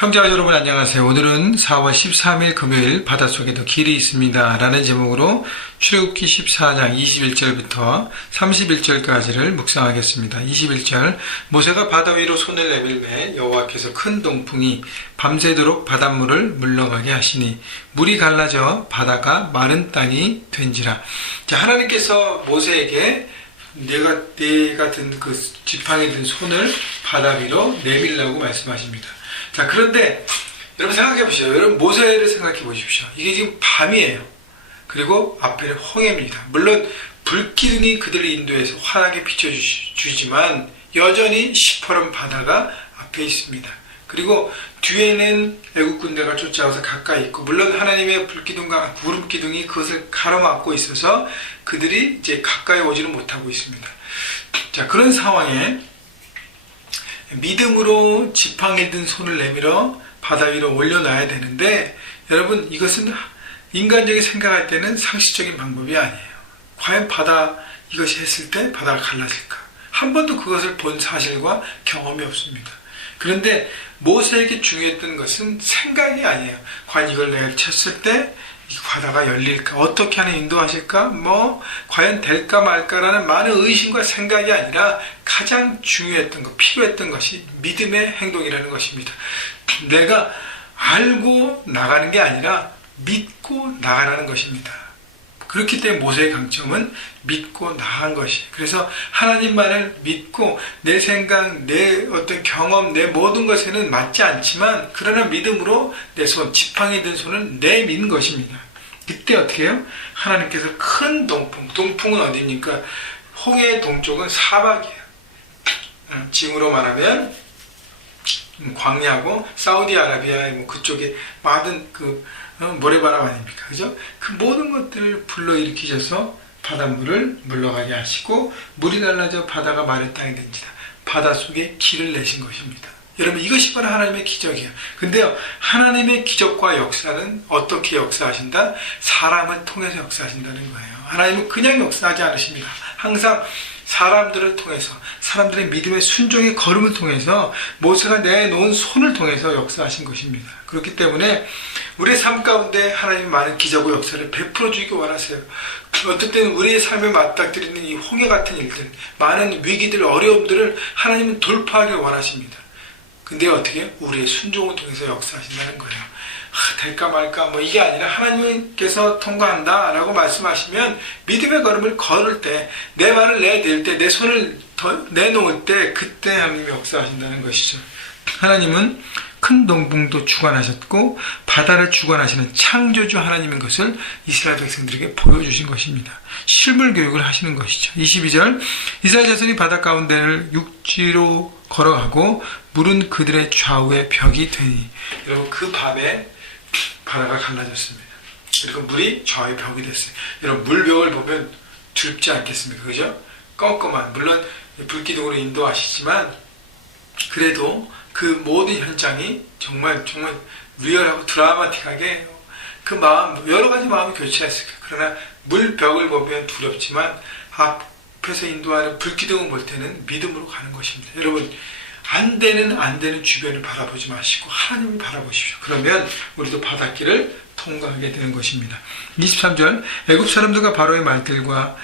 형제와 여러분 안녕하세요. 오늘은 4월 13일 금요일 바닷속에도 길이 있습니다 라는 제목으로 출애굽기 14장 21절부터 31절까지를 묵상하겠습니다. 21절 모세가 바다 위로 손을 내밀매 여호와께서 큰 동풍이 밤새도록 바닷물을 물러가게 하시니 물이 갈라져 바다가 마른 땅이 된지라. 자, 하나님께서 모세에게 내가 든 그 지팡이 든 손을 바다 위로 내밀라고 말씀하십니다. 자, 그런데 여러분 생각해 보시죠. 여러분 모세를 생각해 보십시오. 이게 지금 밤이에요. 그리고 앞에는 홍해입니다. 물론 불기둥이 그들을 인도해서 환하게 비춰주지만 여전히 시퍼런 바다가 앞에 있습니다. 그리고 뒤에는 애국 군대가 쫓아와서 가까이 있고, 물론 하나님의 불기둥과 구름기둥이 그것을 가로막고 있어서 그들이 이제 가까이 오지는 못하고 있습니다. 자, 그런 상황에 믿음으로 지팡이 든 손을 내밀어 바다 위로 올려놔야 되는데, 여러분 이것은 인간적인 생각할 때는 상식적인 방법이 아니에요. 과연 이것이 했을 때 바다가 갈라질까? 한 번도 그것을 본 사실과 경험이 없습니다. 그런데 모세에게 중요했던 것은 생각이 아니에요. 과연 이걸 내가 쳤을 때 이 바다가 열릴까? 어떻게 하는 인도하실까? 과연 될까 말까라는 많은 의심과 생각이 아니라 가장 중요했던 것, 필요했던 것이 믿음의 행동이라는 것입니다. 내가 알고 나가는 게 아니라 믿고 나가라는 것입니다. 그렇기 때문에 모세의 강점은 믿고 나간 것이에요. 그래서 하나님만을 믿고 내 생각, 내 어떤 경험, 내 모든 것에는 맞지 않지만 그러나 믿음으로 내 손, 지팡이 든 손을 내민 것입니다. 그때 어떻게 해요? 하나님께서 큰 동풍은 어디입니까? 홍해의 동쪽은 사막이에요. 지금으로 말하면 광야고 사우디아라비아의 그쪽에 많은 모래바람 아닙니까? 그죠? 그 모든 것들을 불러일으키셔서 바닷물을 물러가게 하시고 물이 갈라져 바다가 마른 땅이 된지라. 바다 속에 길을 내신 것입니다. 여러분 이것이 바로 하나님의 기적이에요. 근데요, 하나님의 기적과 역사는 어떻게 역사하신다? 사람을 통해서 역사하신다는 거예요. 하나님은 그냥 역사하지 않으십니다. 항상 사람들을 통해서, 사람들의 믿음의 순종의 걸음을 통해서, 모세가 내놓은 손을 통해서 역사하신 것입니다. 그렇기 때문에 우리의 삶 가운데 하나님이 많은 기적과 역사를 베풀어 주기 원하세요. 어떨 때는 우리의 삶에 맞닥뜨리는 이 홍해 같은 일들, 많은 위기들, 어려움들을 하나님은 돌파하길 원하십니다. 근데 어떻게 해요? 우리의 순종을 통해서 역사하신다는 거예요. 될까 말까 이게 아니라 하나님께서 통과한다 라고 말씀하시면 믿음의 걸음을 걸을 때, 내 말을 내댈 때, 내 손을 내놓을 때, 그때 하나님이 역사하신다는 것이죠. 하나님은 큰 동풍도 주관하셨고 바다를 주관하시는 창조주 하나님인 것을 이스라엘 백성들에게 보여주신 것입니다. 실물 교육을 하시는 것이죠. 22절 이스라엘 자손이 바다 가운데를 육지로 걸어가고 물은 그들의 좌우에 벽이 되니. 여러분 그 밤에 바다가 갈라졌습니다. 그리고 물이 좌우의 벽이 됐어요. 여러분 물벽을 보면 두렵지 않겠습니까? 그죠? 껌껌한, 물론 불기둥으로 인도하시지만 그래도 그 모든 현장이 정말 리얼하고 드라마틱하게 그 마음, 여러 가지 마음이 교체했을 거예요. 그러나 물벽을 보면 두렵지만 앞에서 인도하는 불기둥을 볼 때는 믿음으로 가는 것입니다. 여러분 안 되는 주변을 바라보지 마시고 하나님을 바라보십시오. 그러면 우리도 바닷길을 통과하게 되는 것입니다. 23절 애굽 사람들과 바로의 말들과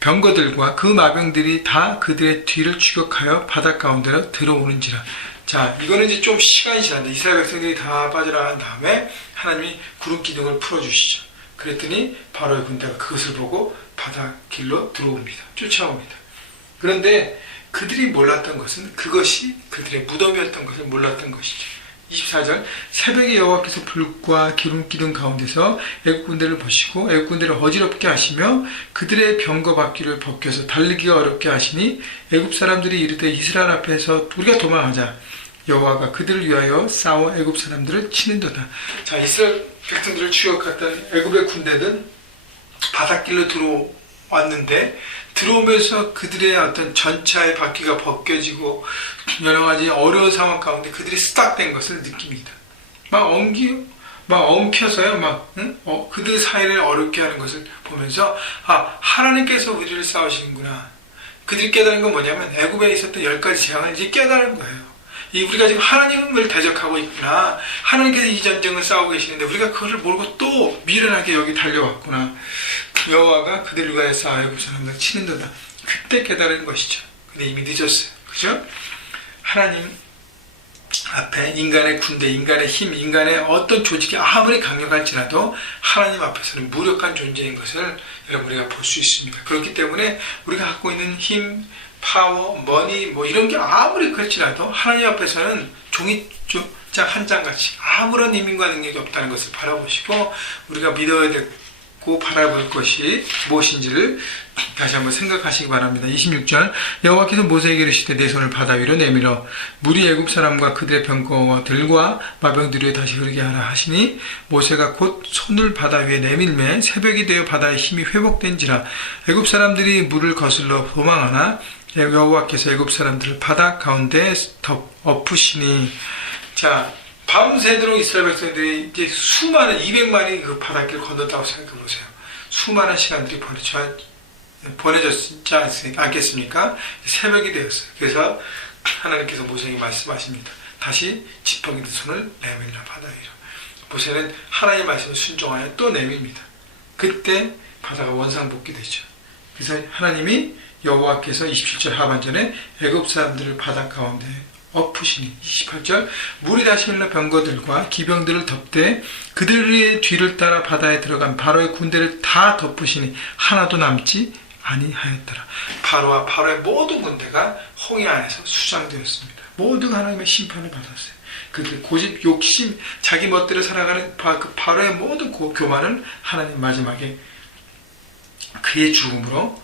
병거들과 그 마병들이 다 그들의 뒤를 추격하여 바다 가운데로 들어오는지라. 자, 이거는 이제 좀 시간이 지났는데 이스라엘 백성들이 다 빠져나간 다음에 하나님이 구름 기둥을 풀어주시죠. 그랬더니 바로의 군대가 그것을 보고 바닷길로 들어옵니다. 쫓아옵니다. 그런데 그들이 몰랐던 것은 그것이 그들의 무덤이었던 것을 몰랐던 것이죠. 24절 새벽에 여호와께서 불과 기름 기둥 가운데서 애국 군대를 보시고 애국 군대를 어지럽게 하시며 그들의 병거 바퀴를 벗겨서 달리기가 어렵게 하시니 애국 사람들이 이르되 이스라엘 앞에서 우리가 도망하자. 여호와가 그들을 위하여 싸워 애국 사람들을 치는도다. 자, 이스라엘 백성들을 추격했던 애국의 군대는 바닷길로 들어왔는데 들어오면서 그들의 어떤 전차의 바퀴가 벗겨지고 여러 가지 어려운 상황 가운데 그들이 스탁된 것을 느낍니다. 엉켜서요, 그들 사이를 어렵게 하는 것을 보면서 하나님께서 우리를 싸우시는구나. 그들이 깨달은 건 뭐냐면 애굽에 있었던 10가지 재앙을 이제 깨달은 거예요. 우리가 지금 하나님을 대적하고 있구나. 하나님께서 이 전쟁을 싸우고 계시는데 우리가 그것을 모르고 또 미련하게 여기 달려왔구나. 여호와가 그들을 위하여 싸워 애굽 사람들 치는도다. 그때 깨달은 것이죠. 근데 이미 늦었어요. 그죠? 하나님 앞에 인간의 군대, 인간의 힘, 인간의 어떤 조직이 아무리 강력할지라도 하나님 앞에서는 무력한 존재인 것을 여러분 우리가 볼 수 있습니다. 그렇기 때문에 우리가 갖고 있는 힘, 파워, 머니 뭐 이런 게 아무리 그렇지라도 하나님 앞에서는 종이장 한 장같이 아무런 힘과 능력이 없다는 것을 바라보시고 우리가 믿어야 되고 바라볼 것이 무엇인지를 다시 한번 생각하시기 바랍니다. 26절 여호와께서 모세에게 이르시되 내 손을 바다 위로 내밀어 물이 애굽 사람과 그들의 병거들과 마병들 위에 다시 흐르게 하라 하시니 모세가 곧 손을 바다 위에 내밀매 새벽이 되어 바다의 힘이 회복된지라 애굽 사람들이 물을 거슬러 도망하나 여호와께서 애굽 사람들을 바다 가운데 엎으시니. 자, 밤새도록 이스라엘 백성들이 이제 수많은 200만이 그 바닷길 건넜다고 생각해 보세요. 수많은 시간들이 보내졌지 않겠습니까? 새벽이 되었어요. 그래서 하나님께서 모세에게 말씀하십니다. 다시 지팡이든 손을 내밀라 바다 위로. 모세는 하나님의 말씀을 순종하여 또 내밉니다. 그때 바다가 원상복귀되죠. 그래서 하나님이 여호와께서 27절 하반절에 애굽 사람들을 바다 가운데 엎으시니 28절 물이 다시 흘러 병거들과 기병들을 덮되 그들의 뒤를 따라 바다에 들어간 바로의 군대를 다 덮으시니 하나도 남지 아니하였더라. 바로와 바로의 모든 군대가 홍해 안에서 수장되었습니다. 모두 하나님의 심판을 받았어요. 그들 고집, 욕심, 자기 멋대로 살아가는 그 바로의 모든 교만을 하나님 마지막에 그의 죽음으로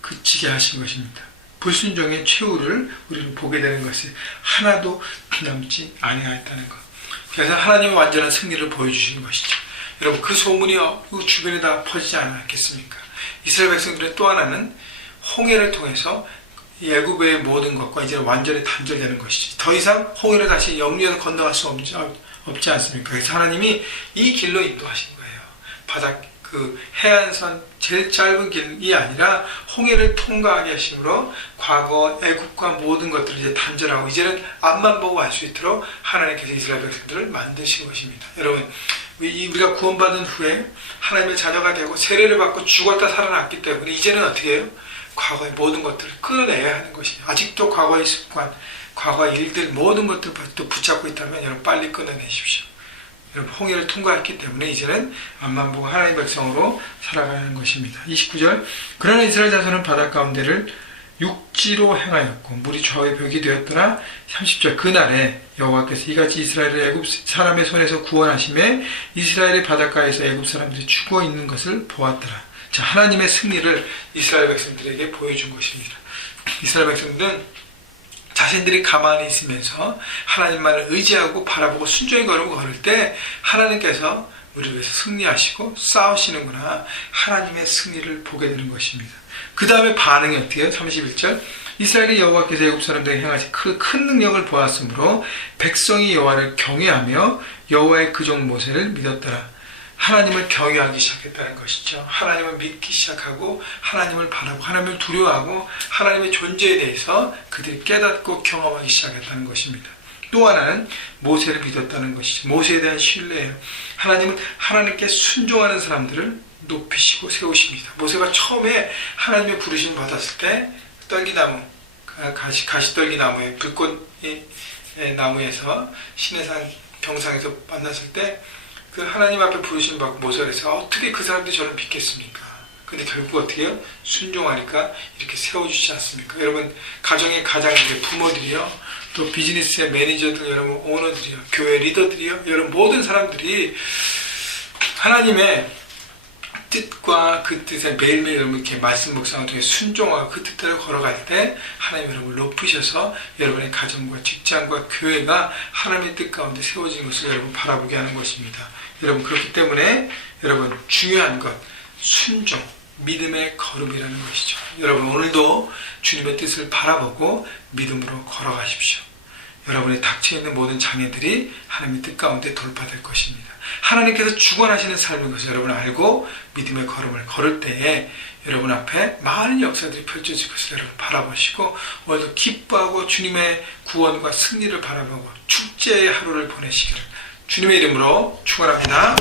그치게 하신 것입니다. 불순종의 최후를 우리는 보게 되는 것이 하나도 남지 아니하였다는 것. 그래서 하나님의 완전한 승리를 보여주신 것이죠. 여러분 그 소문이 주변에 다 퍼지지 않았겠습니까? 이스라엘 백성들의 또 하나는 홍해를 통해서 애굽의 모든 것과 이제 완전히 단절되는 것이지. 더 이상 홍해를 다시 영리해서 건너갈 수 없지 않습니까? 그래서 하나님이 이 길로 인도하신 거예요. 바닥 그 해안선 제일 짧은 길이 아니라 홍해를 통과하게 하심으로 과거 애굽과 모든 것들을 이제 단절하고 이제는 앞만 보고 알 수 있도록 하나님께서 이스라엘 백성들을 만드신 것입니다. 여러분 우리가 구원받은 후에 하나님의 자녀가 되고 세례를 받고 죽었다 살아났기 때문에 이제는 어떻게 해요? 과거의 모든 것들을 끊어내야 하는 것이에요. 아직도 과거의 습관, 과거의 일들 모든 것들을 또 붙잡고 있다면 여러분 빨리 끊어내십시오. 여러분 홍해를 통과했기 때문에 이제는 앞만 보고 하나님의 백성으로 살아가는 것입니다. 29절 그러나 이스라엘 자손은 바다 가운데를 육지로 행하였고 물이 좌우에 벽이 되었더라. 30절 그날에 여호와께서 이같이 이스라엘을 애굽 사람의 손에서 구원하심에 이스라엘의 바닷가에서 애굽 사람들이 죽어 있는 것을 보았더라. 자, 하나님의 승리를 이스라엘 백성들에게 보여준 것입니다. 이스라엘 백성들은 자신들이 가만히 있으면서 하나님만을 의지하고 바라보고 순종의 걸음을 걸을 때 하나님께서 우리를 위해서 승리하시고 싸우시는구나. 하나님의 승리를 보게 되는 것입니다. 그 다음에 반응이 어떻게 해요? 31절 이스라엘의 여호와께서 애굽 사람들에게 행하신 그 큰 능력을 보았으므로 백성이 여호와를 경외하며 여호와의 그 종 모세를 믿었더라. 하나님을 경외하기 시작했다는 것이죠. 하나님을 믿기 시작하고 하나님을 바라고 하나님을 두려워하고 하나님의 존재에 대해서 그들이 깨닫고 경험하기 시작했다는 것입니다. 또 하나는 모세를 믿었다는 것이죠. 모세에 대한 신뢰예요. 하나님은 하나님께 순종하는 사람들을 높이시고 세우십니다. 모세가 처음에 하나님의 부르심을 받았을 때 떨기나무, 가시떨기나무의 불꽃 나무에서 시내산 경상에서 만났을 때 그 하나님 앞에 부르심 받고 모세가 해서 어떻게 그 사람들이 저를 믿겠습니까? 근데 결국 어떻게 해요? 순종하니까 이렇게 세워주지 않습니까? 여러분 가정의 가장들이 부모들이요 또 비즈니스의 매니저들 여러분 오너들이요 교회 리더들이요 여러분 모든 사람들이 하나님의 뜻과 그 뜻에 매일매일 이렇게 말씀 묵상을 통해 순종하고 그 뜻대로 걸어갈 때 하나님 여러분을 높이셔서 여러분의 가정과 직장과 교회가 하나님의 뜻 가운데 세워진 것을 여러분 바라보게 하는 것입니다. 여러분 그렇기 때문에 여러분 중요한 것 순종, 믿음의 걸음이라는 것이죠. 여러분 오늘도 주님의 뜻을 바라보고 믿음으로 걸어가십시오. 여러분의 닥쳐있는 모든 장애들이 하나님의 뜻 가운데 돌파될 것입니다. 하나님께서 주관하시는 삶인 것을 여러분 알고 믿음의 걸음을 걸을 때에 여러분 앞에 많은 역사들이 펼쳐질 것을 여러분 바라보시고 오늘도 기뻐하고 주님의 구원과 승리를 바라보고 축제의 하루를 보내시기를 주님의 이름으로 축원합니다.